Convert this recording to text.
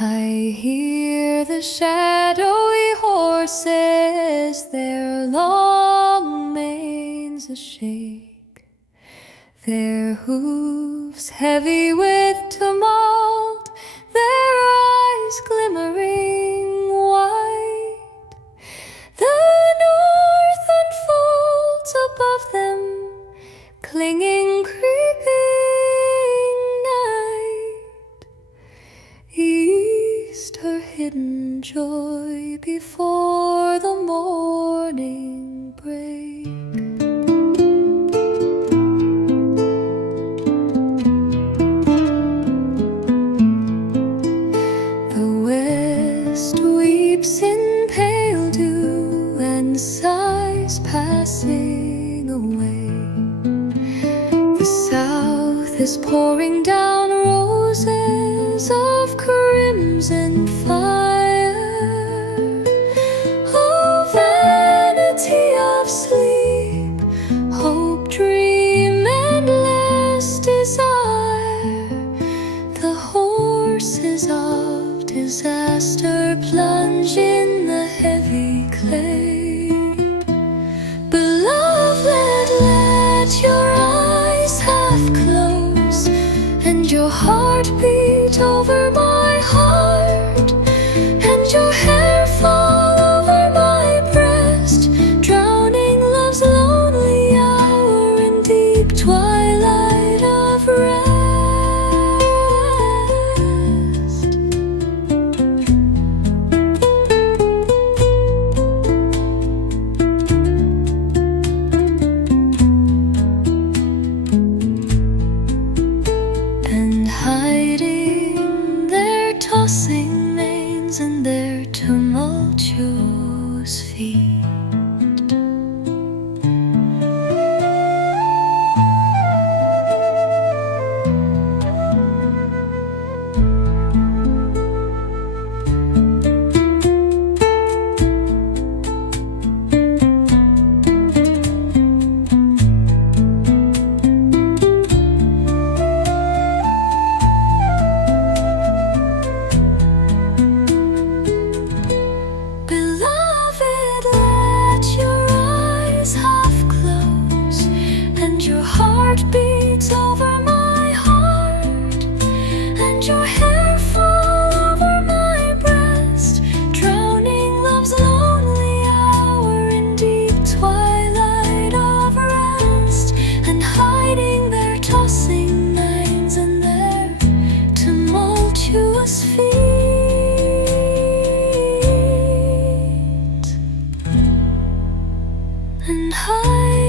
I hear the shadowy horses, their long manes a-shake, their hoofs heavy with tumult, their eyes glimmering white. The north unfolds above them, clinging, creeping night. East her hidden joy before the morning break. The west weeps in pale dew and sighs passing away. The south is pouring down roses of crimson fire. Oh, vanity of sleep, hope, dream, endless desire. The horses of disaster plunge in the heavy clay. Beloved, let your eyes half close and your heart beat over my heart, and your hair fall over my breast, drowning love's lonely hour in deep twilight of rest. And hiding their tossing manes and their tumultuous feet. Beloved, let your eyes half close and your heart beats over my heart, and your hair fall over my breast, drowning love's lonely hour in deep twilight of rest, and hiding their tossing minds and their tumultuous feet. And hide